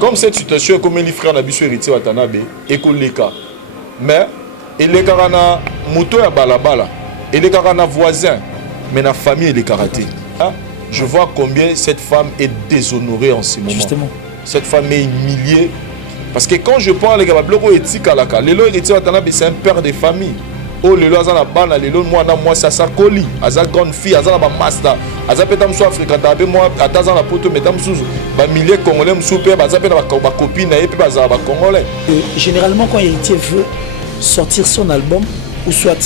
Comme cette situation, comme les frères Nabiso héritier Watanabe, et que les cas. Mais, et les cas na moto à balabala, et les cas na voisin, mais la famille et les karatés. Je vois combien cette femme est déshonorée en ce moment. Justement. Cette femme est humiliée. Parce que quand je parle, les héritier Watanabe, c'est un père de famille. Oh, le lois à la banne, les lois, moi, ça s'accoli. Aza grande fille, aza la master. Aza pétam soit africain, t'as moi, à ta la poto, mais t'as sous. Bah, milliers congolais, m'souper, bah, ça peut être ma copine, et puis bah, ça va congolais. Généralement, quand héritier veut sortir son album, ou soit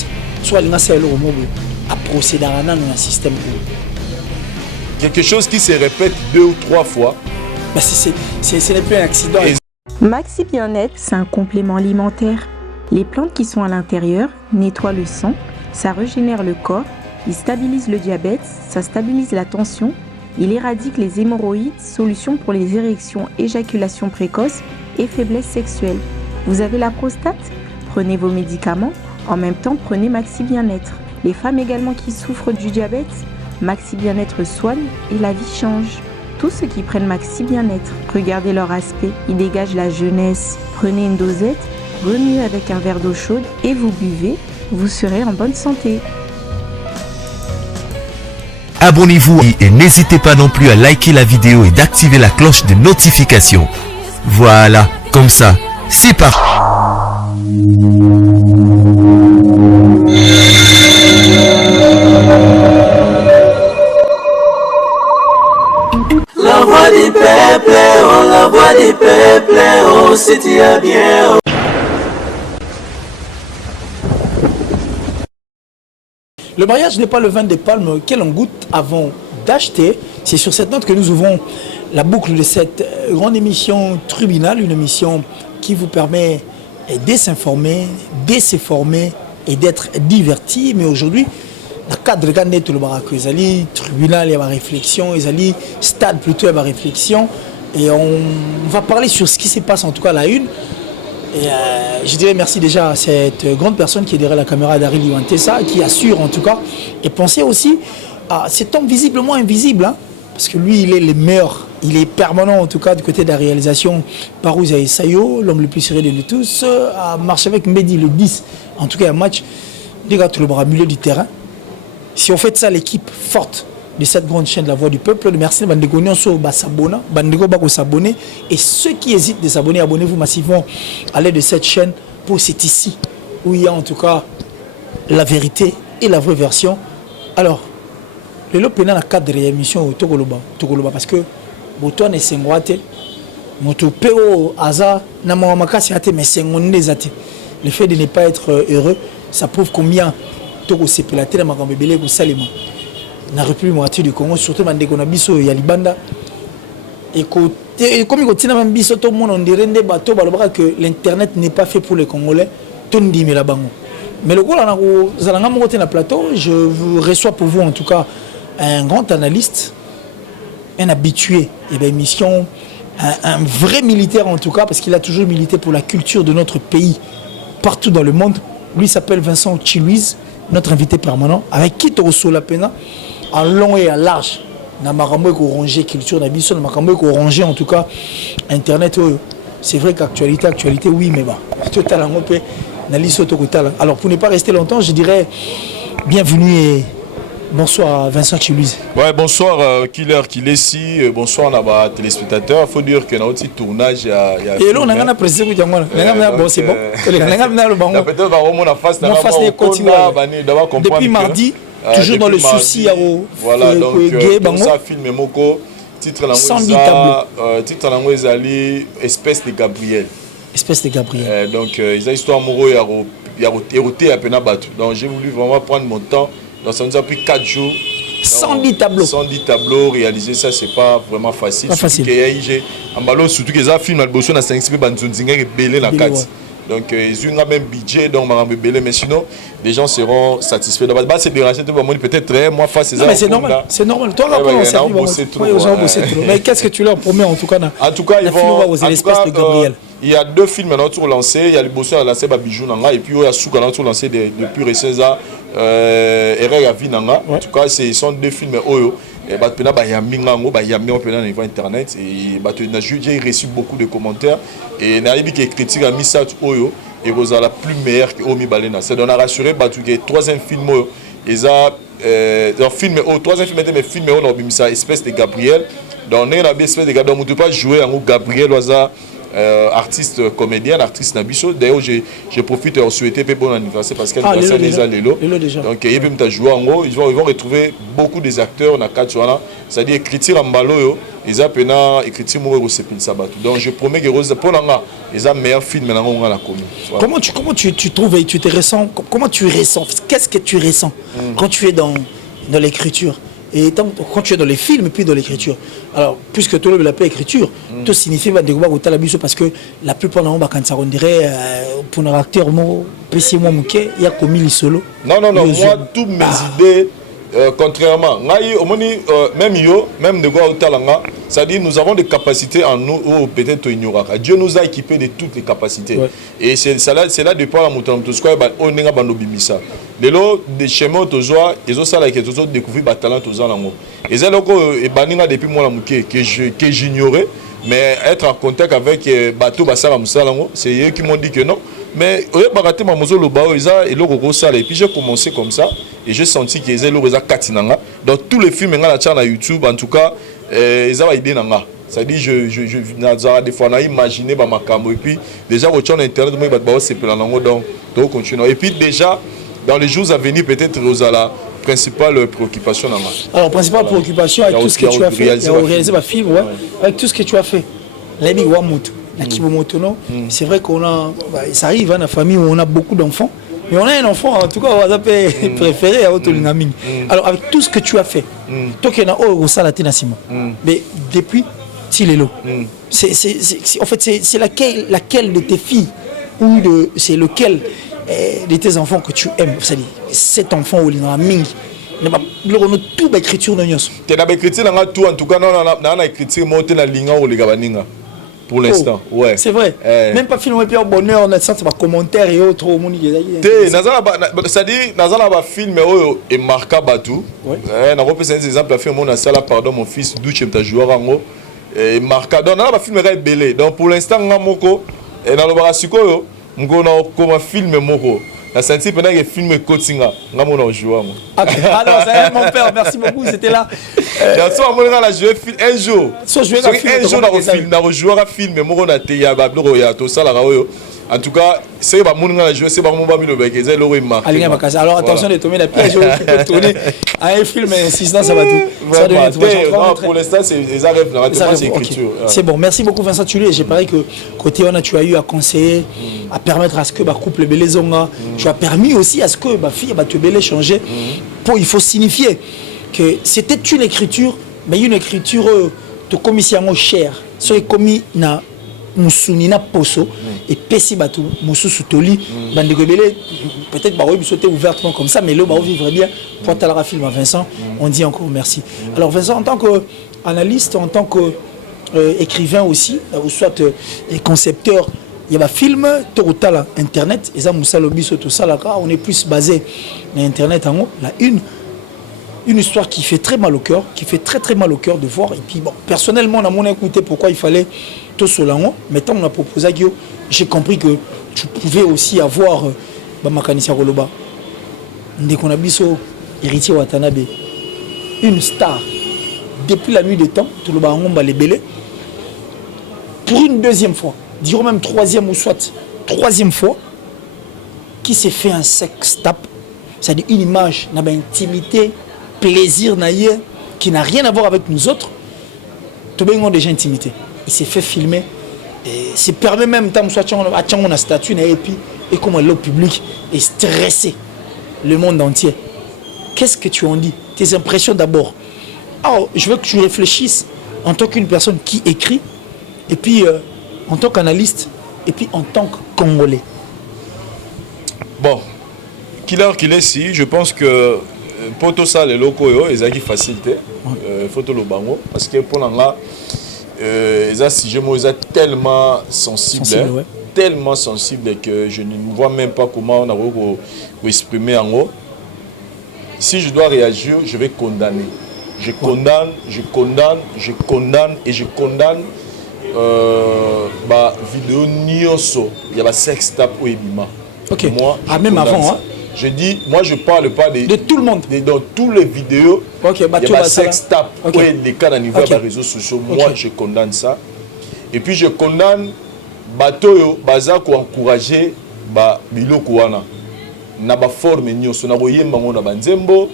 l'inga au mobile, à procéder dans un système. Quelque chose qui se répète 2 ou 3 fois. Bah, ce n'est plus un accident. Maxi Bien-être, c'est un complément alimentaire. Les plantes qui sont à l'intérieur nettoient le sang, ça régénère le corps, il stabilise le diabète, ça stabilise la tension, il éradique les hémorroïdes, solution pour les érections, éjaculation précoce et faiblesse sexuelle. Vous avez la prostate? Prenez vos médicaments, en même temps prenez Maxi Bien-être. Les femmes également qui souffrent du diabète, Maxi Bien-être soigne et la vie change. Tous ceux qui prennent Maxi Bien-être, regardez leur aspect, ils dégagent la jeunesse. Prenez une dosette, remuez avec un verre d'eau chaude et vous buvez, vous serez en bonne santé. Abonnez-vous et n'hésitez pas non plus à liker la vidéo et d'activer la cloche de notification. Voilà, comme ça, c'est parti. La voix du peuple, oh la voix du peuple, oh si tu as bien. Le mariage n'est pas le vin des palmes que l'on goûte avant d'acheter. C'est sur cette note que nous ouvrons la boucle de cette grande émission Tribunal, une émission qui vous permet de s'informer, de se former et d'être diverti. Mais aujourd'hui, dans le cadre de tout le barak, les tribunal, il y a ma réflexion, les stade plutôt, il y a ma réflexion. Et on va parler sur ce qui se passe en tout cas à la une. Et je dirais merci déjà à cette grande personne qui est derrière la caméra d'Ari Liwantessa, qui assure en tout cas. Et pensez aussi à cet homme visiblement invisible, hein, parce que lui, il est le meilleur. Il est permanent en tout cas du côté de la réalisation. Parouza et Sayo, l'homme le plus sérieux de nous tous, a marché avec Mehdi le 10. En tout cas, un match, des gars, tout le bras milieu du terrain. Si on fait ça, l'équipe forte de cette grande chaîne de la voix du peuple, merci Bandego Nyonso s'abonner, Bandego Bako s'abonner, et ceux qui hésitent de s'abonner, abonnez-vous massivement à l'aide de cette chaîne, pour c'est ici où il y a en tout cas la vérité et la vraie version. Alors, le lot pénal dans le cadre de l'émission Tokoloba, parce que Botoine est sengwate, Moto Peo Aza, Namamakasi ate, mais sengonde zate. Le fait de ne pas être heureux, ça prouve combien Toko sepelate na makambebele ko salema. Na République du Congo, surtout dans les Biso et Yalibanda. Et comme il continue à Biso, tout le monde on dirait que l'internet n'est pas fait pour les Congolais. Tout le monde là-bas. Mais le coup, là, dans plateau, je vous reçois pour vous en tout cas un grand analyste, un habitué et bien mission, un vrai militaire en tout cas, parce qu'il a toujours milité pour la culture de notre pays partout dans le monde. Lui s'appelle Vincent Chilouise, notre invité permanent, avec qui tu reçois la peine en long et en large. Na makambo ko ranger culture na biso, na makambo ko ranger en tout cas internet. C'est vrai qu'actualité oui, mais bon, total en peu na liso to kotala. Alors pour ne pas rester longtemps, je dirais bienvenue et bonsoir Vincent Chilouise. Ouais, bonsoir Killer Kilesi, bonsoir à téléspectateurs. Il faut dire que dans notre tournage il y a et là on a un président qui bon c'est bon. Peut-être on a face depuis mardi. Toujours dans le souci à voilà, donc ça filme Moko, titre lango ezali espèce de Gabriel. Donc ils ont histoire moro ya roté à pena batu. Donc j'ai voulu vraiment prendre mon temps. Donc ça nous a pris 4 jours. 110 tableaux. 110 tableaux, réaliser ça c'est pas vraiment facile. Pas facile. Surtout que ça film na bosso na 5 banzunzinga belé na 4. Donc ils ont même budget donc mais sinon les gens seront satisfaits. Donc c'est déranger tout le monde peut-être moi face ça. Mais c'est normal, c'est normal. Toi on bossé trop. Mais qu'est-ce que tu leur promets en tout cas? En tout cas ils vont l'espèce de Gabriel. Il y a 2 films maintenant tout lancé, il y a le bosseur à la Seba Bijou nanga et puis il y a Souka tout lancé depuis récemment Erreur à Vinanga. En tout cas ce sont 2 films oyo et bah pena bah yaminga ngo bah yaminga pena niveau internet et bah j'ai reçu beaucoup de commentaires et n'arrive que critique a mis ça oyo et vous la plus meilleure que Omi Balena. C'est donc rassuré bah tout que troisième film ils a leur film au troisième film était mais film on a mis ça espèce de Gabriel donc on a une espèce de Gabriel on peut pas jouer en Gabriel Waza artiste comédien, artiste Nabiso. D'ailleurs, je profite de souhaiter un bon anniversaire parce qu'elle est déjà Lélo. Donc, il y a jouer en haut. Ils vont retrouver beaucoup des acteurs dans le c'est-à-dire écriture en balo, ils ont écriture au Sepin Sabat. Donc, je promets que Rose pour l'anga, ils ont meilleur film dans la commune. Comment tu trouves et tu te ressens? Comment tu ressens? Qu'est-ce que tu ressens quand tu es dans l'écriture? Et quand tu es dans les films et puis dans l'écriture, alors puisque tout le monde l'appelle écriture, tout signifie parce que la plupart d'entre nous, quand ça on dirait pour un acteur, il y a commis les solos. Non, moi, toutes mes idées, contrairement, même de quoi c'est-à-dire nous avons des capacités en nous ou peut-être ignorant. Dieu nous a équipés de toutes les capacités. Ouais. Et c'est là depuis la montagne, on est dans nos bimisa. De l'eau, des chemins autour, ils ont ça là, ils ont découvert des talents autour là. Et c'est là depuis moi que j'ignorais, mais être en contact avec bateau Bassara Moussalango, c'est eux qui m'ont dit que non. Mais et puis j'ai commencé comme ça et j'ai senti qu'ils étaient katinanga dans tous les films sur YouTube en tout cas ils avaient idée nanga c'est-à-dire je des fois on a imaginé ma camo et puis déjà au sur internet donc continuer et puis déjà dans les jours à venir peut-être la principale préoccupation nanga. Alors principale préoccupation avec tout ce que tu as fait, réaliser ma film avec tout ce que tu as fait. Les big one c'est vrai qu'on a, ça arrive dans la famille où on a beaucoup d'enfants, mais on a un enfant en tout cas on va préféré à Otolingaming. Alors avec tout ce que tu as fait, toi qui as au Salaté Nassimo, mais depuis Tilelo, en fait c'est laquelle de tes filles ou c'est lequel de tes enfants que tu aimes, c'est-à-dire cet enfant au Lingaming. Tout l'écriture de Nyos. Tu as écriture tout en tout cas non écriture monter la ligne au Ligabaninga. Pour l'instant, ouais. C'est vrai. Même pas filmer puis au bonheur, on a ça, c'est pas commentaires et autres au monde. C'est-à-dire, dans un film et marqué Batou. On a représenté des exemples à faire mon salle, pardon, mon fils, d'où tu as joué en haut. Et marqué. Donc, on a film belé. Donc, pour l'instant, on a moko. Et dans le barasiko, on a comme film moko. La senti pendant que le film Kotinga, on a joué. Alors, ça mon père, merci beaucoup, c'était là. On a joué un jour. Un jour, on a joué un film, mais on a été à tout ça. En tout cas, c'est pas mon joué, c'est pas mon babi le bec, c'est l'eau marqué. Alors attention de tomber la piège, tu peux tourner à un film insistant, ça va tout. Pour l'instant, c'est les arrêts, c'est écriture. C'est bon, merci beaucoup Vincent Tullier. J'ai parlé que côté on a tu as eu à conseiller, à permettre à ce que le couple belé zonga, tu as permis aussi à ce que ma fille te belé changer. Il faut signifier que c'était une écriture, mais une écriture de commission chère, soit commis na Moussounina Poso et Pessi Batou, Moussou Soutoli, Bandegobele, peut-être bah oui, sauter ouvertement comme ça, mais là, bah, on vivrait bien. Pour Talara Film à Vincent, on dit encore merci. Alors Vincent, en tant qu'analyste, en tant qu'écrivain aussi, ou soit concepteur, il y a un film, Torotala, Internet, et ça, Moussa Lobiso, tout ça, là, on est plus basé sur Internet en haut, la une histoire qui fait très mal au cœur, qui fait très très mal au cœur de voir. Et puis bon, personnellement, on a mon écouté pourquoi il fallait tout cela. Mais tant on a proposé à Guillaume, j'ai compris que tu pouvais aussi avoir Bamakanisia Roloba, Ndekonabiso, héritier Watanabe, une star. Depuis la nuit des temps, tout le monde les belé. Pour une deuxième fois, dirons même troisième ou soit troisième fois, qui s'est fait un sex tape, c'est-à-dire une image, une intimité, plaisir naïe qui n'a rien à voir avec nous autres, tout le monde déjà intimité. Il s'est fait filmer et c'est permet même tant soit on a statut et puis et comment le public est stressé, le monde entier. Qu'est-ce que tu en dis? Tes impressions d'abord. Alors, je veux que tu réfléchisses en tant qu'une personne qui écrit et puis en tant qu'analyste et puis en tant que Congolais. Bon, qu'il est si, je pense que pour tout ça, les locaux, ils ont facilité. Photo le bango. Parce que pour l'anglais, ils sont tellement sensibles. Tellement sensibles que je ne vois même pas comment on a exprimer en haut. Si je dois réagir, je vais condamner. Je condamne et je condamne vidéo nyonso, il y a sex tape ou ebima. Ok. Moi, même avant, hein? Je dis, moi je parle pas de tout le monde. Dans toutes les vidéos, il y a sex tape ou des cas à niveau des réseaux sociaux. Moi je condamne ça. Et puis je condamne Batoyo baza ko encourager biloko wana. Na ba forme nyonso na boyemba ngo na banzembo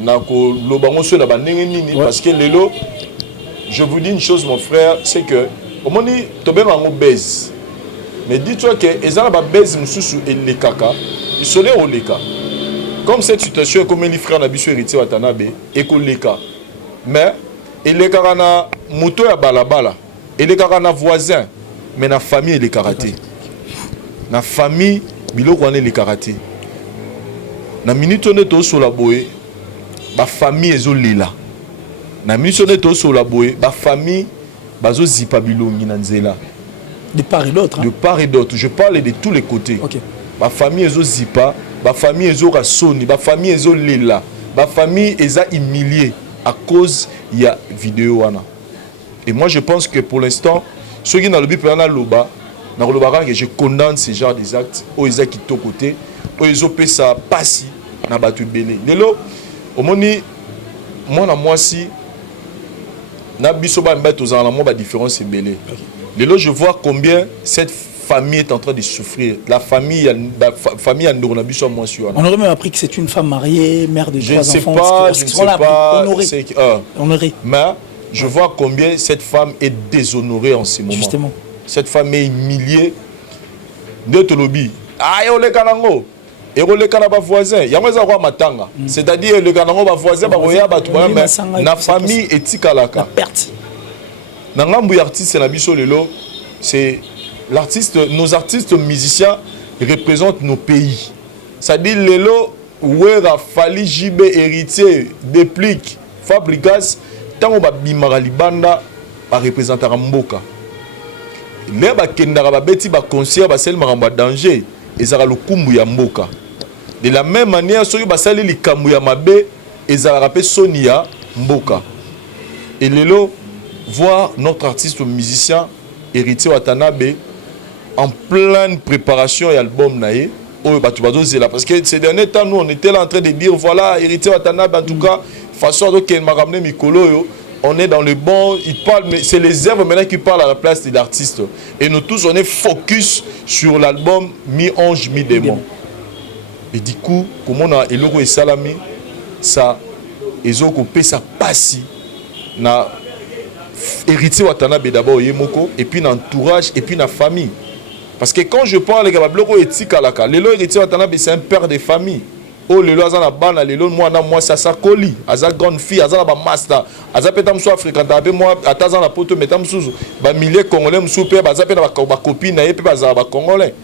na ko lobango so na bandenge nini parce que lelo je vous dis une chose mon frère, c'est que au moment to be mango base. Mais dis-toi que ezala ba base mususu et kaka, ils sont au leka. Comme cette situation comme les frères na biso héritier Watanabe et ko leka. Mais il les na moto ya balabala, il les na voisin, mais na famille il est karaté. Na famille biloko wana il est karaté. Na minute on est au sur la boye, ba famille ezo lela. Na minute on est au sur la boye, ba famille bazo zipa bilongi na nzela. De part et d'autre. De part et d'autre. Je parle de tous les côtés. Ok. Ba famille ezo zipa, ba famille ezo rasoni, ba famille ezo lela, ba famille eza humiliée à cause il y a vidéo wana. Et moi je pense que pour l'instant, ceux qui n'ont le but na loba, na loba que je condamne ce genre des actes, au eza qui to côté, au ezo pesa passi na batu belé. Lelo omoni moi si na biso ba mbeto za na mo ba différence belé. Lelo je vois combien cette famille est en train de souffrir. La famille famille en biso moi sur. On aurait même appris que c'est une femme mariée, mère de 3 enfants. Je ne sais pas. Honorée. Mais je vois combien cette femme est déshonorée en ce moment. Justement. Cette femme est humiliée. De Tolobi. Ah, yo le kanango. Et le kanaba voisin. Il y a moi ça matanga. C'est-à-dire le kanango ba voisin ba roya ba tuba mais na famille etikalaka. Perte. Na ngambu artiste na biso lelo, c'est l'artiste, nos artistes musiciens représentent nos pays. C'est-à-dire lelo Wera Fali JB héritier déplique Fabrigas tango ba bimara libanda ba représenter mboka. Les bakendara ba beti ba concert ba sel maramba danger ezara lukumbu ya mboka. De la même manière soki ba sali likambu ya mabe ezara rapé Sonia mboka. Et lelo voir notre artiste musicien héritier Watanabe en pleine préparation et album naé parce que ces derniers temps nous on était là en train de dire voilà héritier Watanabe en tout cas façon donc il m'a ramené Mikolo on est dans le bon il parle mais c'est les œuvres maintenant qui parlent à la place de l'artiste et nous tous on est focus sur l'album mi-ange mi-démon et du coup comme on a eloko et salami ça ezoko pe ça passi na héritier Watanabe d'abord yemoko et puis l'entourage et puis la famille parce que quand je parle les bloko etikalaka lelo héritier Watanabe c'est un père de famille oh lelo azana bana lelo moi ça koli aza grande fille azana ba master aza peta mso africain be moi ataza na poto metam suzu ba milliers congolais mso pe baza peta ba copine na pe baza ba congolais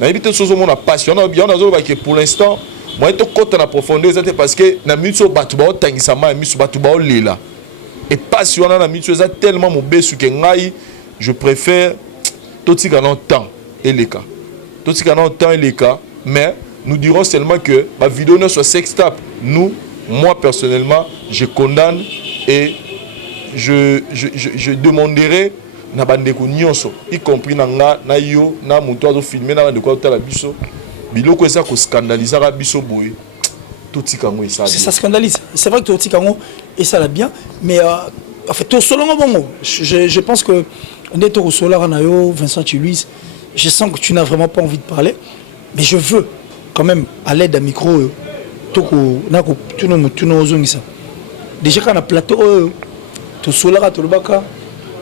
na éviter sozo mon passion na bien nazo ba que pour l'instant moi to côté na profondeur c'est parce que na mitso batu ba otangisa ma miso batu ba olela. Et passionnant la mutuelle, c'est tellement mon besu que je préfère tout ce qu'on temps et les cas. Tout ce qu'on temps et les cas, mais nous dirons seulement que ma vidéo ne soit sextape. Nous, moi personnellement, je condamne et je demanderai na bandeko nyonso, y compris na yo na montoa de filmer na bandeko ta la biso. Biloko esa ko scandaliser la biso boy. Ça scandalise. C'est vrai que Totikango et ça l'a bien, mais en fait, je pense que on est au Solar Anayo, Vincent Chiluis, je sens que tu n'as vraiment pas envie de parler, mais je veux quand même à l'aide d'un micro, déjà quand on a plateau, tout Solar, tout le Baka,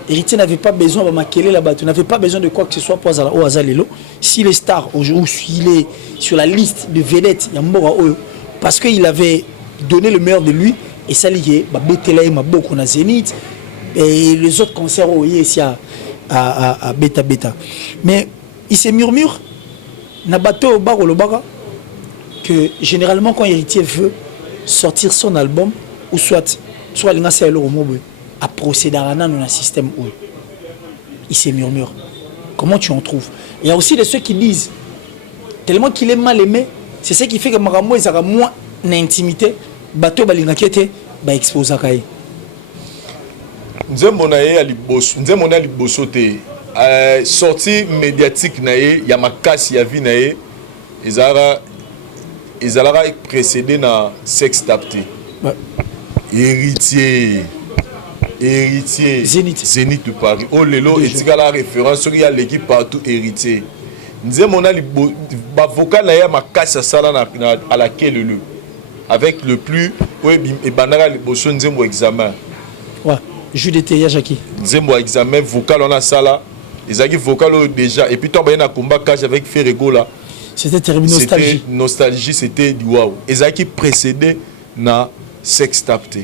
héritier n'avait pas besoin de maquiller là-bas, tu n'avais pas besoin de quoi que ce soit pour au Azalelo. S'il est star aujourd'hui, s'il est sur la liste de vedettes, il y a Mora Oyo. Parce qu'il avait donné le meilleur de lui et ça lié Betela ma beaucoup na Zénith et les autres concerts ici à Beta. Mais il se murmure na bateau au bar au baga que généralement quand héritier veut sortir son album ou soit l'inga c'est le mot à procéder à un système où il se murmure. Comment tu en trouves? Il y a aussi de ceux qui disent tellement qu'il est mal aimé. C'est ce qui fait que Marambo est moins d'intimité. Bateau balingakete baexposa kai nzembo na ye ya liboso te sortie médiatique na ye ya makasi ya vie na ye ezalaka précédé na sex tape te héritier Zénith de Paris o lelo etikala référence soki ya l'équipe partout héritier nzembo na bavoka na ye ya makasi asala na alake lelo avec le plus ebandaka liboso nzembo examen jus d'été ya Jackie nzembo examen vocal on a sala ezaki vocal déjà et puis toi na combat cash avec Ferrego là c'était terrible nostalgie c'était du waouh ezaki précédé na sex tape te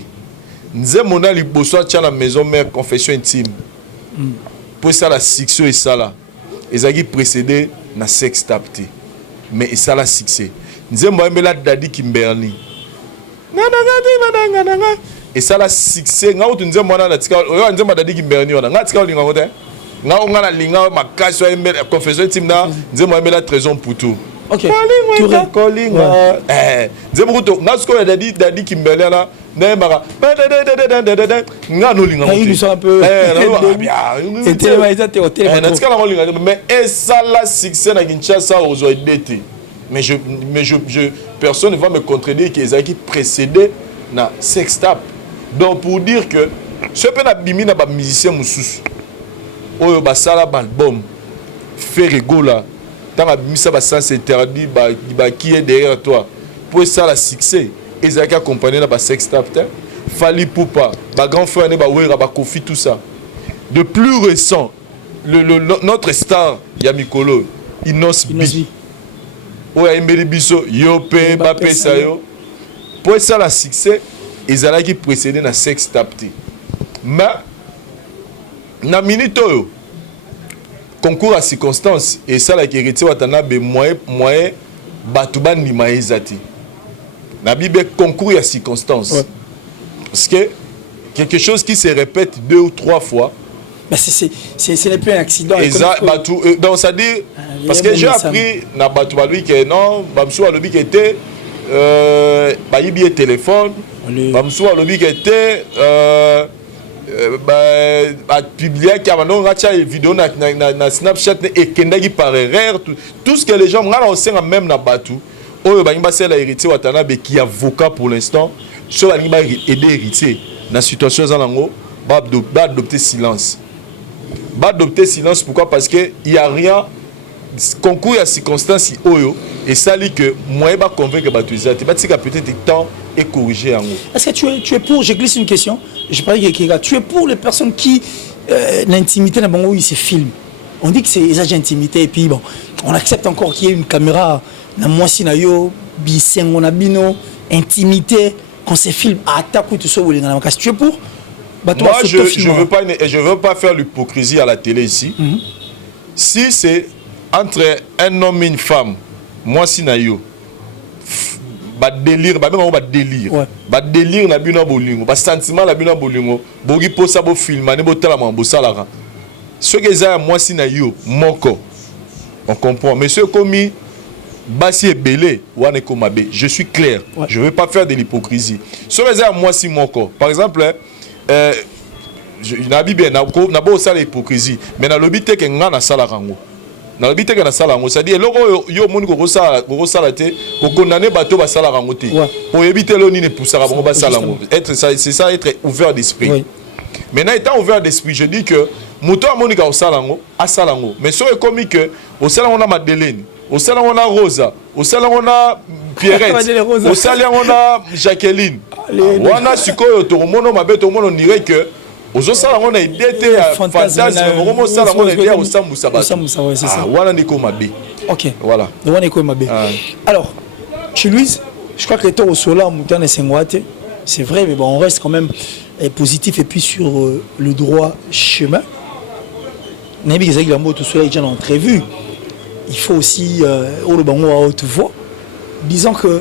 nzembo na liboso atia na maison mère confession intime pour ça la succès et ça là ezaki précédé na sex tape te mais et ça la succès nzembo ambela Dadi Kimberly et ça la succès nga utu nzembo wana na tika oyo nzembo Dadi Kimberly wana nga tika olinga ngote nga onga na linga makasi wa mbela confession intime na nzembo ambela trésor putu OK Kolinga nzembo kuto nga sko Dadi Kimberly na ndemaka nga no linga ngote il soit un peu et tellement ils étaient au téléphone na tika na linga mais et ça la succès na Kinshasa ozo edete mais personne ne va me contredire qu'ils ont précédé na sex tape. Donc pour dire que ce peut être bimi na ba musicien mususu oyo basala ba album Ferrego là tant abimi ça ba sens interdit ba qui est derrière toi pour ça la succès ils ont accompagné na ba sex tape Fali Poupa ba grand frère ne ba wera ba Kofi tout ça de plus récent notre star Yamikolo Inosbi oya imbeli biso yo pe ba pesa yo pour ça la succès ezalaki précédé na sex tape te mais na minute oyo concours à circonstance et ça la héritier watana be moyen batu bandima ezati na bibe concours à circonstance parce que quelque chose qui se répète 2 ou 3 fois mais ce n'est plus un accident donc ça dit parce que j'ai appris na batu balui que non bamsou alobi que était bayibi téléphone bamsou alobi que était publié qu'il y a une vidéo na Snapchat et kendaki par erreur tout ce que les gens ngana osenga même na batu oyo bangi c'est la héritier watanabe qui est avocat pour l'instant sur la liba aider héritier na situation zanango ba adopter silence. Pourquoi? Parce que il y a rien concours à circonstances oyo et ça dit que moi ba convaincre ba tuisati ba tika peut-être temps et corriger en haut. Est-ce que tu es pour, je glisse une question, je parlais que tu es pour les personnes qui l'intimité na bango ils se filment. On dit que c'est les agents d'intimité et puis bon, on accepte encore qu'il y ait une caméra na moisi na yo bisengo na bino intimité qu'on se filme à attaque ou tout ça ou les na tu es pour? Moi, je ne veux pas faire l'hypocrisie à la télé ici. Si c'est entre un homme et une femme, moi, si naïo, délire, délire na bino bolingo, sentiment na bino bolingo, bogi posa bo film, ne botala mo bosalara. Ce que ça moi si naïo, moko. On comprend. Mais ce commis Bassi et Belé, je suis clair. Je ne veux pas faire de l'hypocrisie. Ce que ça moi si moko. Par exemple, na bibe na bo sala hypocrisie mais na lobité ke nga na sala rango na lobité ke na sala rango ça dit eloko yo moni ko sala te ko condamner bato ba sala rango te pour éviter lo ni ne poussera ba sala rango être ça c'est ça être ouvert d'esprit maintenant étant ouvert d'esprit je dis que moto amoni ka sala rango a sala rango mais so e comme que au sala on a Madeleine au sala on a Rosa au sala on a Pierrette au sala on a Jacqueline wana sikoyo to mono mabe to mono dirait que aux sala on a idée fantasme vraiment sala on a idée au sambusa ba c'est ça wana ndiko mabe OK voilà wana ndiko mabe alors chez Louise je crois que toi au sola mutane sengwate c'est vrai mais bon on reste quand même positif et puis sur le droit chemin nabi ezaki la moto sola déjà en entrevue il faut aussi au bango à haute voix disant que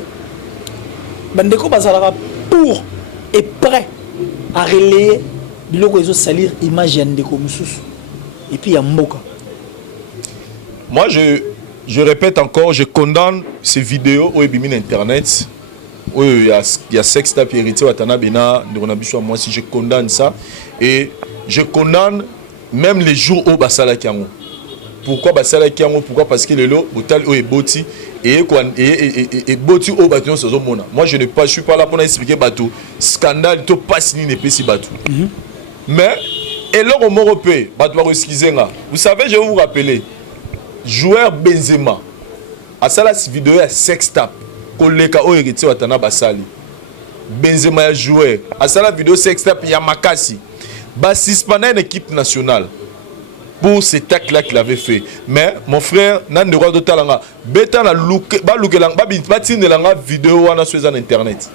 bandeko bazalaka pour et prêt à relayer biloko ezo salir image ya ndeko mususu et puis ya mboka. Moi je répète encore, je condamne ces vidéos au ebimi internet il y a sextape héritier Watanabe na moi si je condamne ça et je condamne même les jours où basala kiango. Pourquoi basala kiango? Pourquoi? Parce que le lot botal o eboti et boti o bâton saison mona. Moi je suis pas là pour expliquer bateau scandale to passe ni ne pesi bateau. Mais et là au Européen bateau excuser nga. Vous savez, je vais vous rappeler joueur Benzema à ça la vidéo à sextape koleka o héritier Watana basali. Benzema a joué à ça la vidéo sextape ya makasi. Bah suspendre une équipe nationale pour cet acte là qu'il avait fait. Mais mon frère nan de roi de talanga beta na look ba lookelanga ba tinelanga vidéo wana sur internet.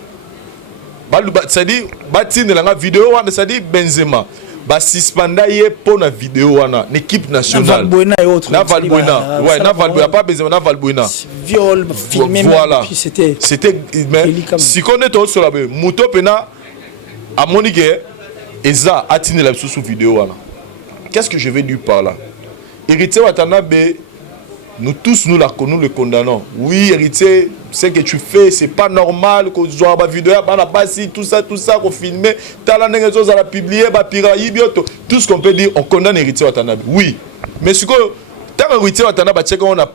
Ça dit ba tinelanga vidéo wana ça dit Benzema ba suspendre yé pour na vidéo wana l'équipe nationale. Na Valbuena ouais na Valbuena pas Benzema na Valbuena. Viol filmé voilà. C'était mais si connaît tout sur la moto pena à Monique Eza atine la sous vidéo wana. Qu'est-ce que je vais dire par là? Héritier Watanabe, nous tous nous le condamnons. Oui, héritier, ce que tu fais, c'est pas normal qu'on soit ma vidéo, tout ça, qu'on filme, t'as la publier, tout ce qu'on peut dire, on condamne héritier Watanabe. Oui, mais ce que tant héritier Watanabe, on a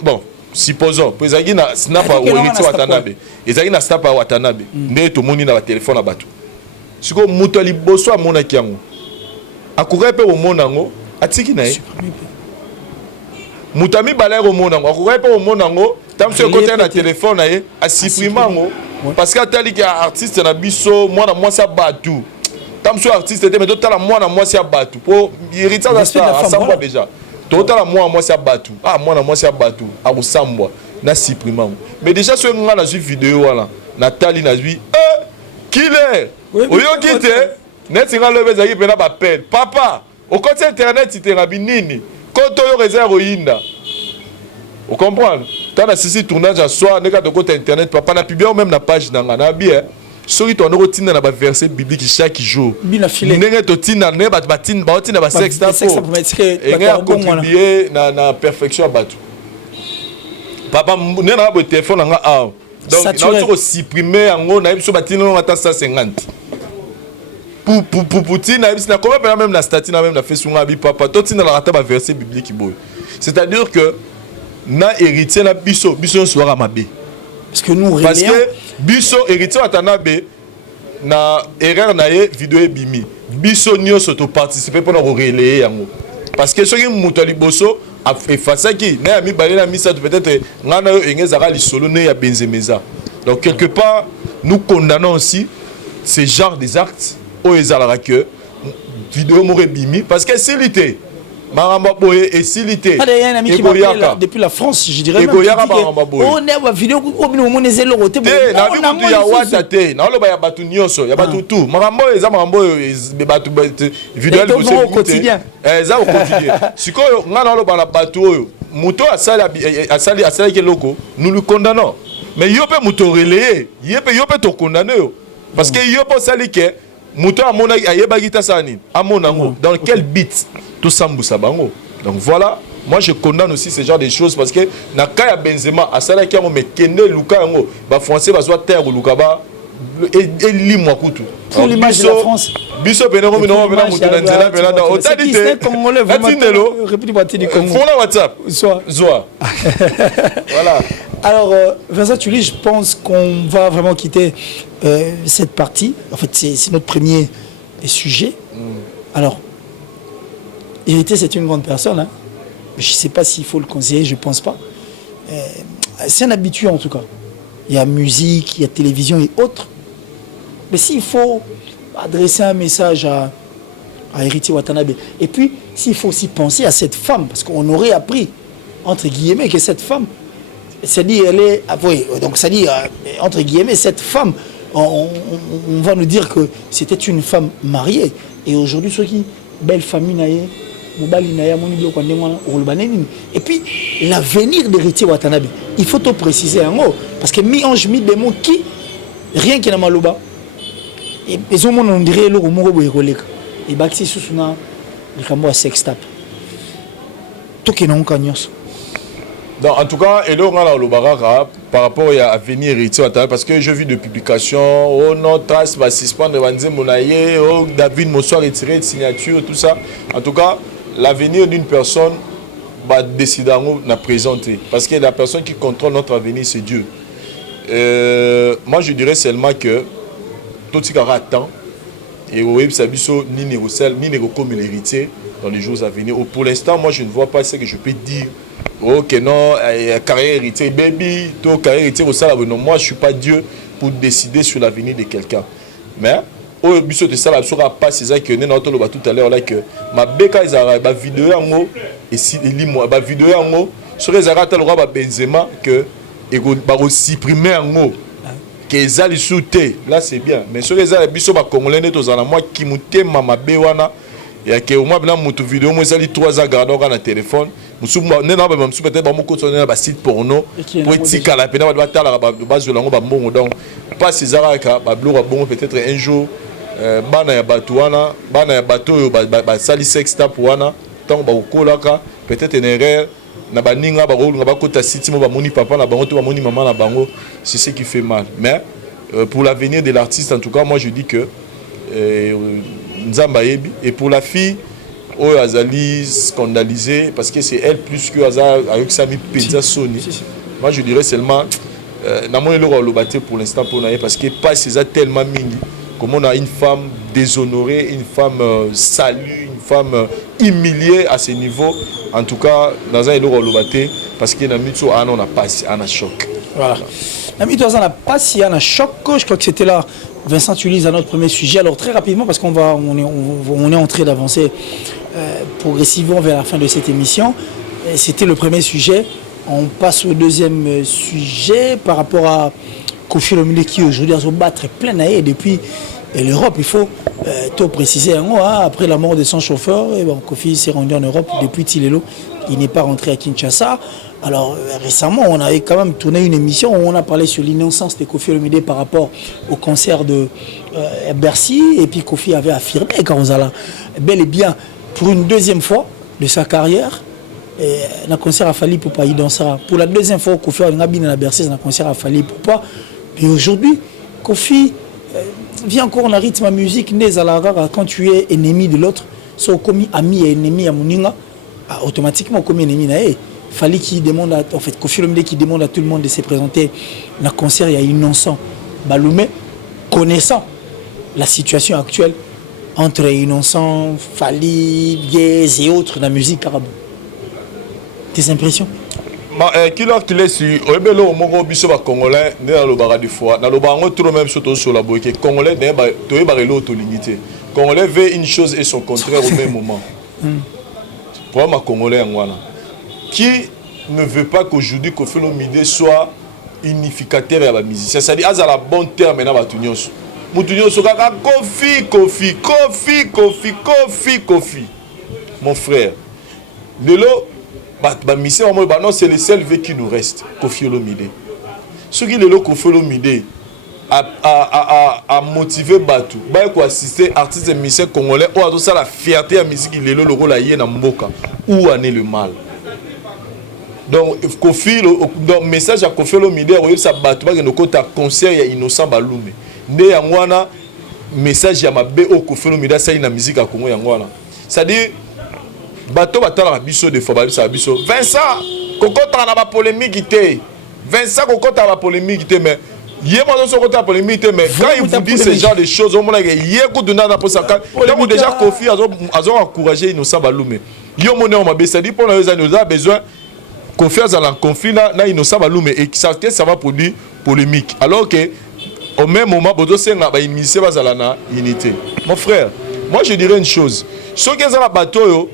bon, supposons, pour Ezagi na snap à héritier Watanabe, Ezagi na snap à Watanabe, ne tout le monde na téléphone à bateau. Ce que Moutali Bosso a mon akiango. Akourait pe au monango, atiki na ye. Moutami balère au monango, akourait pe au monango, tam sur côté na téléphone na ye, a supprimango. Parce que tali ki artiste na biso, moi ça batu. Tam sur artiste était mais total moi ça batu. Pour héritier ça ça samba déjà. Total moi ça batu. Ah moi ça batu. A ko samba na supprimango. Mais déjà sur nga na vidéo wala, Nathalie na lui killer. Oyo kite net nga lebe zaki pena ba peine papa au côté internet ite rabi nini koto yo réserve oyinda vous comprenez tant sisi tournage à soir neka de côté internet papa na publier même na page nanga na bien soki to ndoko tinda na ba verset biblique chaque jour ndenge to tinda ne ba tin ba tinda ba sexe ta et nga contribuer na perfection batu papa ne na ba téléphone nga ah donc na to supprimer ngo na biso batina ngo ata 150 pour Poutine na comment même la statue même la Facebook abi papa toi tu na la rata ba verset biblique boy c'est-à-dire que na héritier na biso soira mabe parce que nous parce que biso héritier Watanabe na erreur na ye vidéo bimi biso nyoso to participer pour na relayer yango parce que soki muto liboso a effacer qui na ami balela misa peut-être ngana yo engezaka lisolo ne ya Benzemeza donc quelque part nous condamnons aussi ce genre des actes au ezalaka que vidéo m'aurait bimi parce que s'ilité maramba boye et s'ilité depuis la France je dirais même on est la vidéo au bino moneze lo roté na bitu ya wata te na lo ba ya batu nyonso ya batu tout maramba eza maramba be batu vidéo au quotidien eza au quotidien sikoyo ngana lo ba la batu oyo muto asali ke loko nous le condamnons mais yo pe muto relayer yo pe to condamner parce que yo pe sali ke Mouton à mon ayebagita sani à mon ango dans quel bit tout sambusa bango donc voilà moi je condamne aussi ce genre de choses parce que na kaya Benzema à sala kiamo me kende luka ngo ba français ba soit terre luka ba et limwa kutu pour l'image de la France biso benero mino bena mutu na nzela bena da otalité congolais vraiment répétez partie du Congo fona WhatsApp zoa voilà. Alors, Vincent Tully, je pense qu'on va vraiment quitter cette partie. En fait, c'est notre premier sujet. Alors, héritier, c'est une grande personne. Hein. Je ne sais pas s'il faut le conseiller, je ne pense pas. C'est un habitué en tout cas. Il y a musique, il y a télévision et autres. Mais s'il faut adresser un message à héritier Watanabe, et puis s'il faut aussi penser à cette femme, parce qu'on aurait appris, entre guillemets, que cette femme, c'est-à-dire, elle est. Oui, donc, c'est-à-dire, entre guillemets, cette femme, on va nous dire que c'était une femme mariée. Et aujourd'hui, ceux qui. Belle famille, et puis, l'avenir d'héritier Watanabe, il faut tout préciser en haut. Parce que mi-ange, mi-démon, qui. Rien qui n'a malouba. Et les hommes, on dirait, le rumor, et Baxi Sousuna, le camo à sextape. Tout qui n'a pas Donc, en tout cas, et là, on a le baraka par rapport à venir héritier parce que j'ai vu des publications, oh non, trace va suspendre Vanzé Monaye, oh David Mosso a retiré de signature, tout ça. En tout cas, l'avenir d'une personne va décider à présenter. Parce que la personne qui contrôle notre avenir, c'est Dieu. Moi, je dirais seulement que tout ce qui aura temps, et oui, ça ni négocier, ni négocier comme l'héritier dans les jours à venir. Pour l'instant, moi, je ne vois pas ce que je peux dire. Ok, non, carrière héritier, baby, toi, carrière héritier, non, moi, je ne suis pas Dieu pour décider sur l'avenir de quelqu'un. Mais, au but de ça, je ne pas ces actes que nous avons tout à l'heure, là, que ma béca, ils ont une vidéo en haut, et si il y a une vidéo en haut, sur les arrêts, il y a Benzema, que ils vont supprimer en haut, que les alliés sautent, là, c'est bien. Mais sur les arrêts, ils sont congolais, moi, qui m'ont ma béwana, et que au moins, dans vidéo, moi, ils ont 3 ans gardés dans le téléphone. Peut-être un site porno pour être la peine de base de langue donc pas ces arabes peut-être un jour bana ya batouana bana ya bateau sali sexta pouana tant ba kolaka peut-être une erreur na baninga ba rôle ba kota site mo ba moni papa na bango to ba moni maman na bango c'est ce qui fait mal mais pour l'avenir de l'artiste en tout cas moi je dis que Nzamba yebi et pour la fille oh Azali scandalisé parce que c'est elle plus que Azali avec Sami Pizza Sony. Moi je dirais seulement namoni le battre pour l'instant pour naïe parce que pas c'est tellement mingi comme on a une femme déshonorée, une femme salue, une femme humiliée à ce niveau. En tout cas dans un le battre parce que Namitsu on a pas un choc. Voilà. Namitsu on a pas si un choc, je crois que c'était là. Vincent, tu lises à notre premier sujet. Alors très rapidement, parce qu'on est en train d'avancer progressivement vers la fin de cette émission. C'était le premier sujet. On passe au deuxième sujet par rapport à Kofi Olomide qui aujourd'hui a se battre plein d'ailleurs depuis l'Europe. Il faut tout préciser. Après la mort de son chauffeur, Kofi s'est rendu en Europe depuis Tilelo. Il n'est pas rentré à Kinshasa. Alors récemment, on avait quand même tourné une émission où on a parlé sur l'innocence de Kofi Olomide par rapport au concert de Bercy. Et puis Kofi avait affirmé qu'Aronzala, bel et bien, pour une deuxième fois de sa carrière, le concert a fallu pour pas y danser. Pour la deuxième fois, Kofi a bien à Bercy, le concert a fallu pour pas. Et aujourd'hui, Kofi vient encore en rythme à musique. Quand tu es ennemi de l'autre, soit comme ami et ennemi à Moninga, automatiquement comme ennemi naé. Fallait qu'il demande en fait Kofi Olomide qui demande à tout le monde de se présenter dans le concert. Il y a Innocent Baloumé connaissant la situation actuelle entre Innocent, Fali, Biez et autres dans la musique arabe. Tes impressions? Qui l'a qu'il est sur au Moro Bisso Congolais dans le barrage de fois dans le barrage tout même sur la boîte Congolais tu es barré l'auto-limité. Congolais veut une chose et son contraire au même moment. Pour ma Congolais en Wana. Qui ne veut pas qu'aujourd'hui Kofi Olomide soit unificateur à la musique. C'est-à-dire à la bonne terme maintenant Batunios. Mutunios kaka Kofi. Mon frère. Lelo mission non c'est le seul V qui nous reste Kofi Olomide. Ce qui lelo Kofi Olomide a motivé Batu. Ba ko assister artistes et musiciens congolais ou à tout ça la fierté à musique lelo le rôle aïe na mboka. Où en est le mal? Donc, Kofi, le message à Kofi Olomide, ça battu pas que nos côtés concert ya Innocent Baloumé. Né yangwana message ya mabe au Kofi Olomide ça na musique à Congo yangwana. C'est-à-dire bateau batala biso de fois ça biso. Vincent, kokota na ba polémique té. Vincent kokota na polémique té mais hier moi sur côté polémique mais quand il vous dit ce genre de choses au moins hier ko donna na pour ça quand déjà Kofi a encouragé Innocent Baloumé. Yo moné on m'a c'est-à-dire pour les années nous a besoin confiance dans le conflit là Innocent Baloumé et ça va produire polémique alors que au même moment bodo senga ba initier bazalana unité. Mon frère, moi je dirais une chose, ceux qui ont bateau yo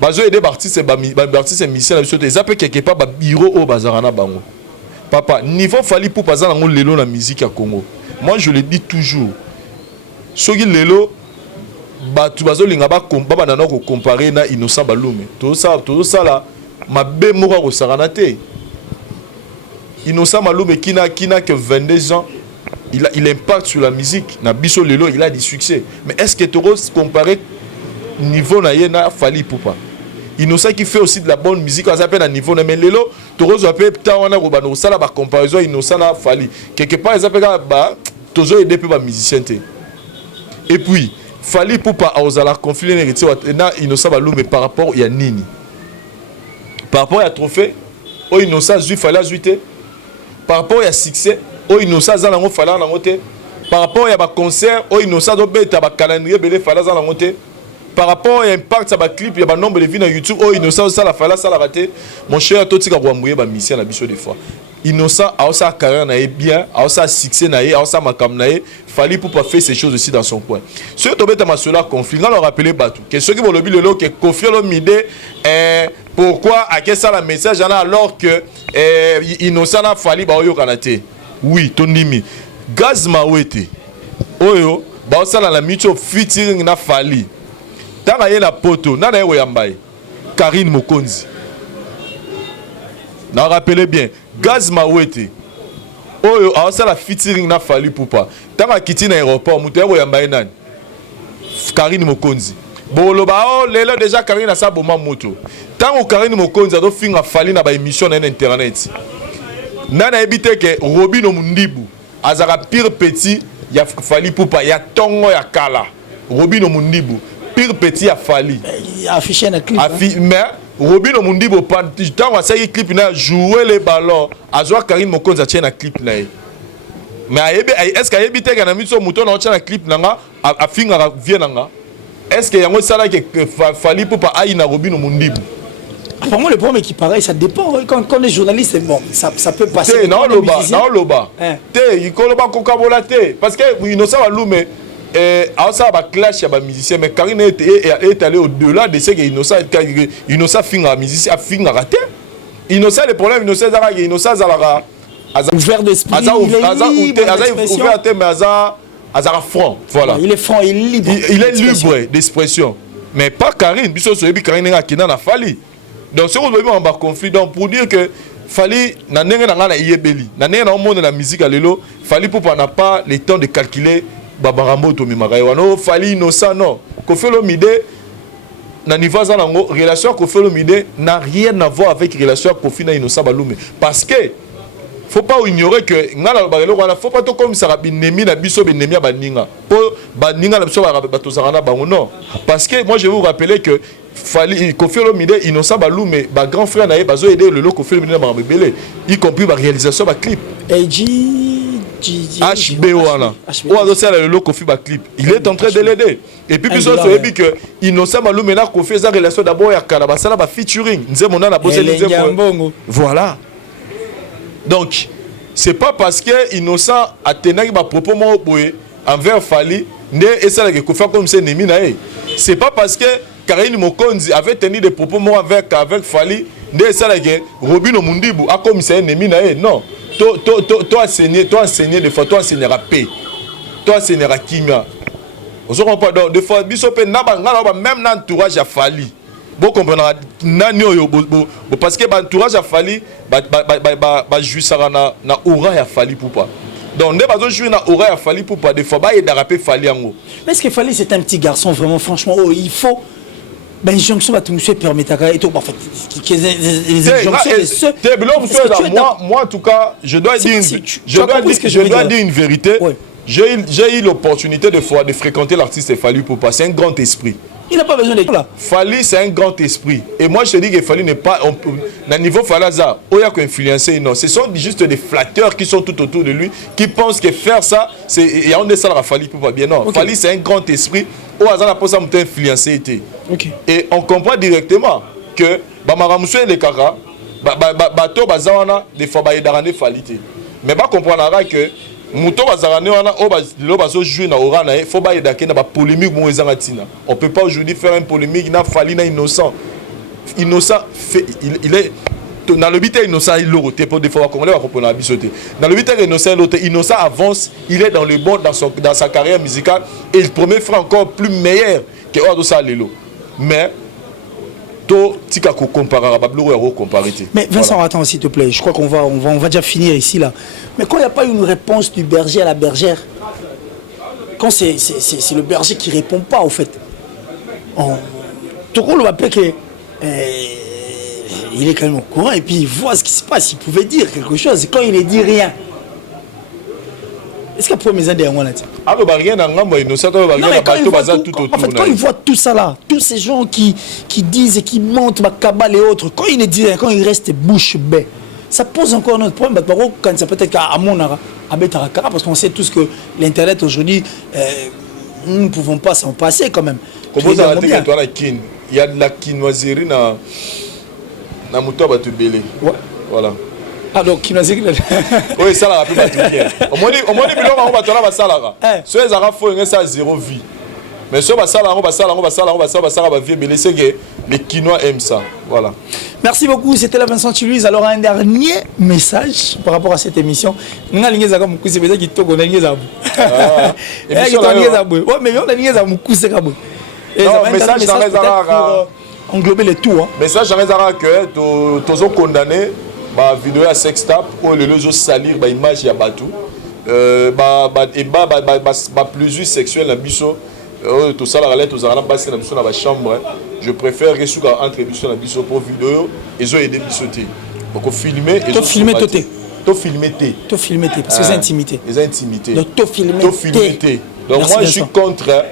bazo aider artistes et musiciens na biso ils appellent quelque part ba bureau au bazarana bango. Papa, niveau fali pour passer dans lelo la musique à Congo. Moi je le dis toujours. Ceux qui lelo batu bazo linga ba nana ko comparer na Innocent Baloumé. Tout ça là ma bé mora ko saranate. Innocent Baloumé qui n'a que 22 ans, il impacte sur la musique. Na biso lelo il a du succès. Mais est-ce que tu oses comparer niveau na yena fali poupa? Innocent qui fait aussi de la bonne musique, on s'appelle à niveau, mais lelo, Torozo appelle Tawana Robano, ça la comparaison, Innocent a fallu. Quelque part, ils appellent Tozo aider pour les musiciens. Et puis, Fali pour pas aux la conflit Innocent Balou, mais par rapport à Nini. Par rapport à trophée, au Innocent Zui Fala Zuité. Par rapport à succès, au Innocent Zalango Fala Langote. Par rapport à un concert, au Innocent Dobé, à un calendrier Belé Fala Zalangote. Par rapport à l'impact, à un clip, il y a un nombre de vues sur YouTube, au Innocent ça la Fala ça la raté. Mon cher, tout ce qui a mouillé, mission à la bicho des fois. Innocent a sa carrière bien, a sa succès a sa makam nae, fallait pour pas faire ces choses aussi dans son coin. Ceux qui ont cela conflit, on leur rappelé Batou. Que ceux qui vont le dire que Kofi Olomide pourquoi à quel ça la message alors que Innocent a fallu ba oyo kanate. Oui, Tonimi. Gaz Mawete. Oyo, ba ça la micho featuring na fali. Tanga ye na poto, na na yambaye. Karine Mokonzi. Na rappelez bien. Gaz Mawete. Oyo, alors ça la featuring na Fali Poupa. Tant à quitter l'aéroport, mouté ou yambaye nan. Karine Mokonzi. Bon lo ba oh lelo déjà Karine a sa boma moto. Tant au Karine Mokonzi a do finga Fali na ba émission na internet. Nana ebité que Robino Mundibu azara pire petit ya Fali Poupa ya tongo ya kala. Robino Mundibu pire petit ya Fali. Affiché un clip. Mais Robino Mundibo tant on sait clip na jouer les ballons a jouer Karine Mokonzi tient un clip na. Mais est-ce qu'il y a évité que na miso mouton na tient un clip na a finga vient na. Est-ce qu'il y a un salaire que Fali Poupa aille na Robino Mundibo? Pour moi, le problème qui pareil, ça dépend. Quand on est journaliste, bon, ça peut passer. Non, loba. Il koloba kokabola te parce que Innocent va loume. Alors ça va clash ya ba musicien mais Karine est allé au-delà de ce que Innocent finga musicien a finga raté. Innocent le problème Innocent zara Innocent zara ouvert d'esprit, ouvert mais azara franc, voilà. Il est franc, il est libre. Il est libre d'expression. Mais pas Karine, biso so ebi Karine nga kina na Fali. Donc ce qu'on veut en bas conflit donc pour dire que Fali na ndenge na nga na yebeli. Na ndenge na monde la musique à lelo, Fali pour n'a pas le temps de calculer Babarambo to mimakaye wano Fali Innocent non. Kofi Olomide na niveau za nango relation Kofi Olomide n'a rien à voir avec relation Kofi na Innocent Balume parce que faut pas ignorer que ngala barelo wana faut pas to comme ça binemi na biso binemi ya baninga po baninga na biso bato zarana bango non parce que moi je vais vous rappeler que Fali Kofi Olomide Innocent Balume ba grand frère na ye bazo aider le Kofi Olomide na bambele y compris ba réalisation ba clip HBO wana ou adossé le Kofi ba clip il est en train de l'aider et puis so so ebi que Innocent Balume na Kofi za relation d'abord ya kala ba sala ba featuring nze mona na bossé nze voilà. Donc, c'est pas parce que Innocent a tenu ma propos envers Fali, et ça que Kofi comme c'est Nemi nae. C'est pas parce que Karine Mokonzi avait tenu des propos avec Fali, et ça que Robino Mundibu a comme c'est Nemi nae. Non, toi enseigner des fois, toi enseigneras paix, toi enseigneras kimia. On se comprend donc des fois bisope nabanga même l'entourage a Fali. Vous comprenez parce que l'entourage a fallu jouer na aura a fallu pour pas. Donc ne pas jouer na aura a fallu pour pas des fois ba et rapper fallu en. Mais est-ce que Fali c'est un petit garçon vraiment franchement il faut ben injonction va tout monsieur permettre et tout en fait les injonctions moi en tout cas je dois dire une vérité. J'ai eu l'opportunité de fréquenter l'artiste Fali pour pas c'est un grand esprit. Il n'a pas besoin d'être là. Fali, c'est un grand esprit. Et moi, je te dis que Fali n'est pas... À niveau Falaza, il y a qu'influencer. Non, ce sont juste des flatteurs qui sont tout autour de lui, qui pensent que faire ça, c'est... Il y a un dessin à Fali pour pas bien. Non, okay. Fali, c'est un grand esprit. Au hasard, la pose à influencer. Okay. Et on comprend directement que... Bamaramuswe les kaka, bato bazawana, des fois, bayedarane Fali. Mais on comprend que... Mouton bazarane wana o bazo jouer na aura na faut ba yedake na ba polémique mo ezanga tina. On peut pas aujourd'hui faire une polémique na Fali na Innocent. Innocent fait il est dans le but Innocent il l'aurait pour des fois congolais va comprendre bisoté. Dans le but Innocent avance, il est dans le bon dans sa carrière musicale et il promet faire encore plus meilleur que Odosa Lelo. Mais mais Vincent, voilà. Attends s'il te plaît, je crois qu'on va déjà finir ici là. Mais quand il n'y a pas une réponse du berger à la bergère, quand c'est le berger qui ne répond pas au fait, tout le monde va que il est quand même au courant et puis il voit ce qui se passe. Il pouvait dire quelque chose. Quand il ne dit rien, est-ce qu'il y a pour mes amis derrière là? Ah, bah rien dans non, mais quand il voit tout ça là, tous ces gens qui disent et qui montent ma cabale et autres, quand il ne dit rien, quand il reste bouche bée, ça pose encore notre problème. Quand ça peut être à mon parce qu'on sait tous que l'internet aujourd'hui, nous ne pouvons pas s'en passer quand même. Comment ça va dire que toi la kin, il y a de la quinoiserie na moto ba te belé. Ouais. Voilà. Ah donc quinoiserie. Oui, ça la plus pas tout bien. Au moins biloko on va tola ba salara. Ceux les arabes font ça zéro vie. Mais ceux ba salara, on va vie belé, c'est que les Quinois aiment ça. Voilà. Merci beaucoup, c'était la Vincent Chiluise. Alors un dernier message par rapport à cette émission. Nga linge za muku c'est qui to gona linge za bu. Émission za bu. Ouais, mais on a linge za muku c'est ka bu. Non, message dans les arabes englober le tout hein. Message dans les arabes que tozo condamné ba vidéo à sextape ou le lozo salir ba image ya batu. Plaisir sexuel na biso. Tout ça la lettre aux arabes basé na biso na ba chambre. Je préfère que entre biso na biso pour vidéo et zo aider bisoté. Donc filmer et to filmer toté. To filmer té. To filmer té parce que c'est intimité. Les intimités. Donc to filmer té. Donc moi je suis contre ba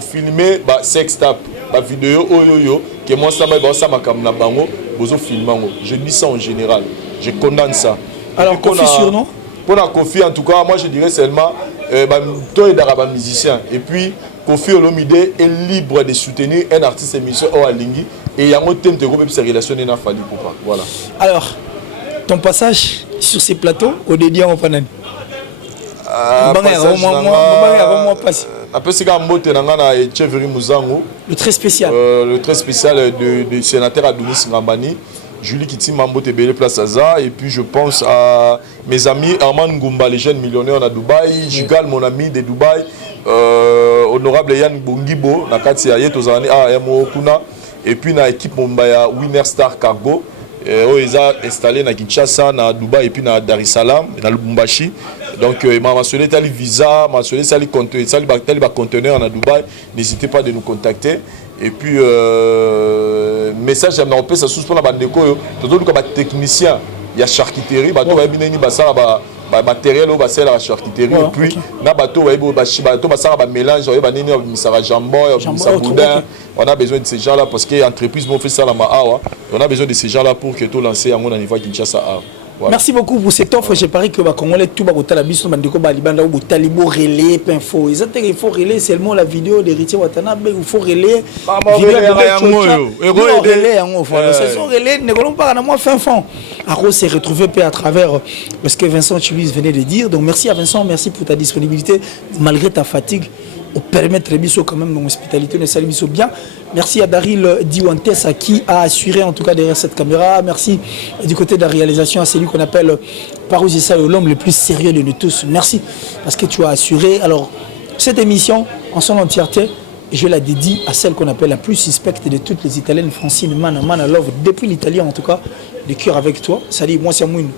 filmer ba sextape, ba vidéo oyoyo que moi ça ma comme na bango bozo filmango. Je dis ça en général. Je condamne ça. Alors Kofi surnom pour la Kofi en tout cas moi je dirais seulement toi et d'arabe musicien et puis Kofi Olomide est libre de soutenir un artiste émission au Alingi et il y a un thème de groupe qui relationné à Fali Poupa. Voilà. Alors ton passage sur ces plateaux au dédié en Fanani. Le très spécial. Le très spécial du sénateur Adonis Ngambani. Julie Kiti Mambo Tebele Place Aza. Et puis je pense à mes amis Armand Ngoumba, les jeunes millionnaires à Dubaï. Jugal, mon ami de Dubaï. Honorable Yann Bongibo, Nakati Ayet Ozani AMO Kuna. Et puis na équipe Mombaya Winner Star Cargo. Ils ont installé na Kinshasa, na Dubaï et puis na Dar es Salaam, na Lubumbashi. Donc m'a mentionné tali visa, m'a mentionné tali conteneur na Dubaï. N'hésitez pas de nous contacter. Et puis message à m'en ça sous pour la bande de quoi tout le technicien, il y a charcuterie, bateau va bien ni basa matériel au bassin la charcuterie et puis na bateau va ça va mélange va nini misara jambon boudin. On a besoin de ces gens là parce que l'entreprise m'ont fait ça là on a besoin de ces gens là pour que tout lancer à mon niveau Kinshasa. Voilà. Merci beaucoup pour cette offre. J'ai parié que les Congolais tout la biso bandeko balibanda ou talibo relais info. Il faut relayer seulement la vidéo d'Héritier Watanabe, il faut relayer relais en haut. C'est son relais ne voulons pas à moi fin fond. Aro s'est retrouvé à travers ce que Vincent Chiluise venait de dire. Donc merci à Vincent, merci pour ta disponibilité malgré ta fatigue. Au permettre biso quand même dans l'hospitalité de salut biso bien. Merci à Daryl Diwantes qui a assuré en tout cas derrière cette caméra. Merci du côté de la réalisation à celui qu'on appelle Parouzi Sayo, l'homme le plus sérieux de nous tous. Merci parce que tu as assuré. Alors cette émission en son entièreté, je la dédie à celle qu'on appelle la plus suspecte de toutes les Italiennes, Francine Mana Love, depuis l'Italie en tout cas, de cœur avec toi. Ça dit moi c'est Mouine.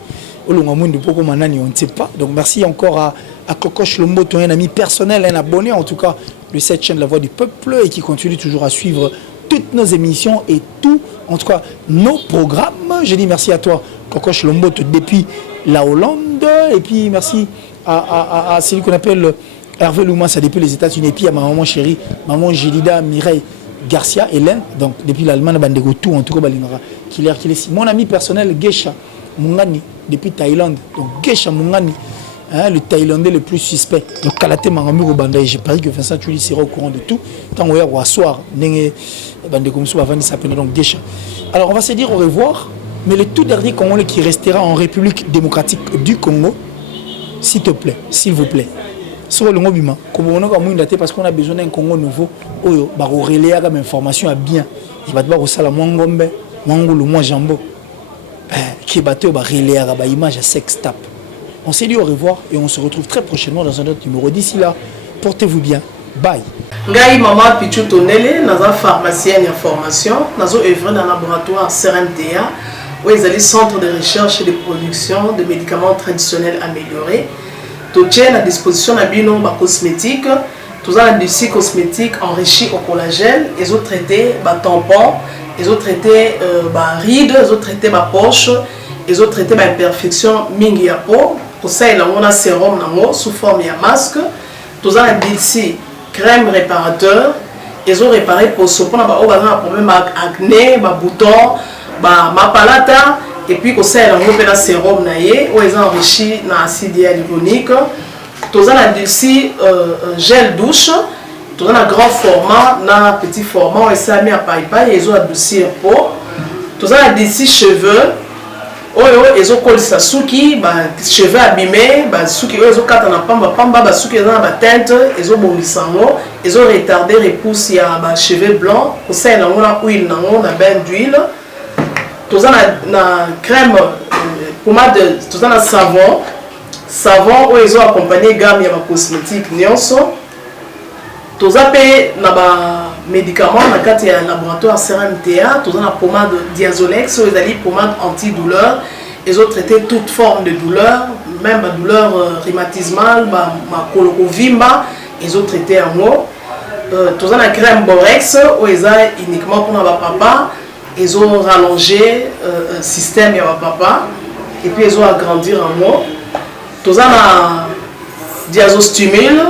On ne sait pas. Donc merci encore à Kokosh Lomboto, un ami personnel, un abonné en tout cas de cette chaîne La Voix du Peuple et qui continue toujours à suivre toutes nos émissions et tout, en tout cas nos programmes. Je dis merci à toi Kokosh Lomboto depuis la Hollande et puis merci à celui qu'on appelle Hervé Loumassa depuis les États-Unis et puis à ma maman chérie, maman Gélida Mireille Garcia Hélène, donc depuis l'Allemagne, Bandego tout en tout cas Balingara, qui est ici. Mon ami personnel Gesha Mungani depuis Thaïlande, donc Gesha Mungani, hein, le Thaïlandais le plus suspect. Donc Kalate Mangamuro Banda, j'ai parié que Vincent Chiluise sera au courant de tout. Tant qu'on est au soir, donc Gesha. Alors on va se dire au revoir, mais le tout dernier Congolais qui restera en République démocratique du Congo, s'il te plaît, s'il vous plaît. Sur le Mobima, parce qu'on a besoin d'un Congo nouveau, on va relayer comme information à bien. Il va devoir aussi la Mwangombe, Mwangulu, Mwa Jambo. Qui est battu par image à sextape. On s'est dit au revoir et on se retrouve très prochainement dans un autre numéro. D'ici là, portez-vous bien. Bye. Ngai Maman Pichu Tonele, dans un pharmacien en formation, dans un œuvre dans un laboratoire CRMDA, où ils allaient centre de recherche et de production de médicaments traditionnels améliorés. Tout tient à disposition de bino cosmétique, Tous les dossiers cosmétiques enrichis au collagène, ils ont traité tampons, ils ont traité rides, ils ont traité poche, ils ont traité imperfection mingi à peau. Pour ça, il y a un sérum sous forme de masque. Tous les dossiers crème réparateur, ils ont réparé pour ce qu'on a un problème acné, boutons, mapalata. Et puis, il y a un sérum où ils ont enrichi dans l'acide hyaluronique. Tous les dossiers gel douche, tous les grand format, dans petit format, et ça mis à paille, ils ont adouci un pot. Tous les dossiers cheveux, ils ont collé sa souki, cheveux abîmés, souki, ils ont quatre en pamba, souki dans la teinte, ils ont bon sango, ils ont retardé repousse il y a cheveux blancs, pour ça il y a une huile, une bain d'huile. Tous les crème, pommade, tous les savon où ils ont accompagné gamme de cosmétiques nyonso. Tous les médicaments dans le laboratoire CRMTA, tous les pommade Diazolex, ils ont pommade antidouleur. Ils ont traité toute forme de douleur, même la douleur rhumatismale, ma colorovimba, ils ont traité en haut. Tous les crème Borex où ils ont uniquement pour les papa, ils ont rallongé le système de papa et puis ils ont agrandi en haut. Tous les diazostimule,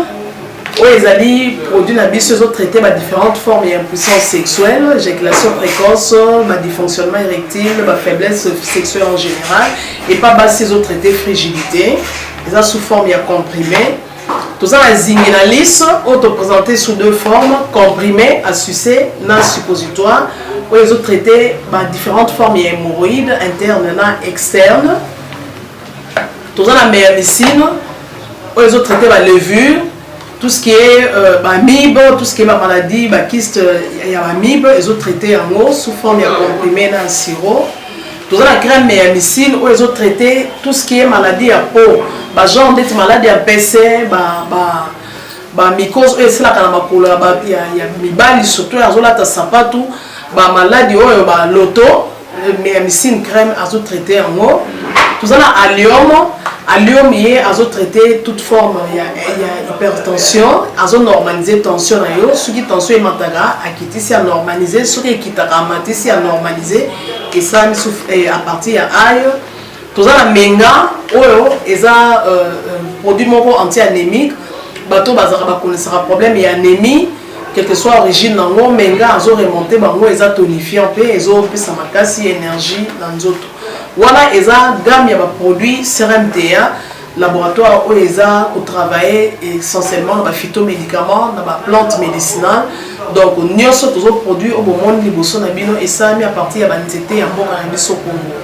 où ils ont produit ils ont traité différentes formes d'impuissance sexuelle, éjaculation précoce, dysfonctionnement érectile, faiblesse sexuelle en général, et pas ils ont traité frigidité, ils ont sous forme comprimé. Tous les zinguinalis ont présenté sous deux formes, comprimé à sucer, non suppositoire, où ils ont traité différentes formes d'hémorroïdes internes et externes. Tous les méamycine, où ils ont traité la levure, tout ce qui est MIB, tout ce qui est maladie, kyste, il y a MIB, ils ont traité en eau sous forme de comprimé dans le sirop. Tous les crème méamycine, où ils ont traité tout ce qui est maladie à peau, genre d'être maladie à PC, mycose, c'est là qu'il y a mibali, surtout, ils ont là sapatou, maladie, l'auto, méamycine crème, ils ont traité en eau. Tous les allium, ils ont traité toute forme, il y a hypertension, ils ont normalisé tension, ceux qui tension est mataga, à quitter si à normaliser, ceux qui quittent à mater si à normaliser, et ça à partir à aïe. Tous les menga, ils ont produit anti-anémique, bateau bazara connaissera problème et anémie, quelle que soit l'origine dans l'eau, menga, ils ont remonté, ils ont tonifié un peu, ils ont fait sa makasi énergie dans les autres. Voilà, ils ont gamme de produits CRMTA, laboratoire où ils ont travaillé essentiellement dans les phytomédicaments, dans les plantes médicinales. Donc, nous avons tous les produits au moment de et ça mis à partir de l'anxiété en bon cannabis au Congo.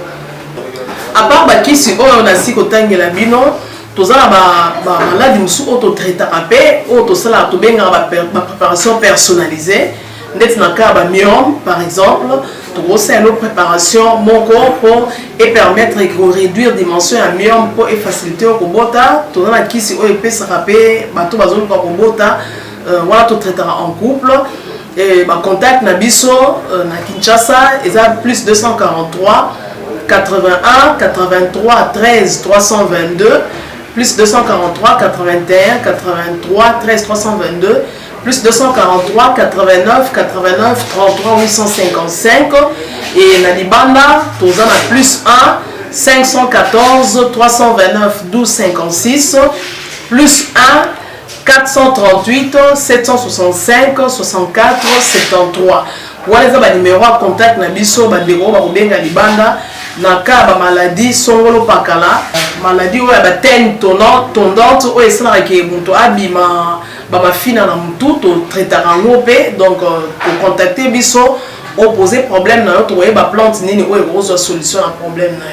À part si on a si que la bino, tous les maladies qui sont autotraités, la préparation personnalisée. Dans le cas de myome, par exemple, c'est une préparation pour permettre de réduire la dimension de myome pour faciliter le robota. Tout le monde qui peut se rappeler, tout le monde voilà, tout traitera en couple. Et contact Nabiso, na Kinshasa, ils ont plus 243 81 83 13 322, plus 243 81 83 13 322. Plus 243 89 89 33 855 et Nalibanda, tous en plus 1 514 329 12 56 plus 1 438 765 64 73. Voilà les numéros à contact na biso bandeko ba kubenga libanda na ka ba maladie songolo pakala maladie oya ba tene tondante oya esala ke muntu abima ba fina na mutu to traitera ngope donc pour contacter biso opposer problème na yo to ba plante nini oya ko solution na problème na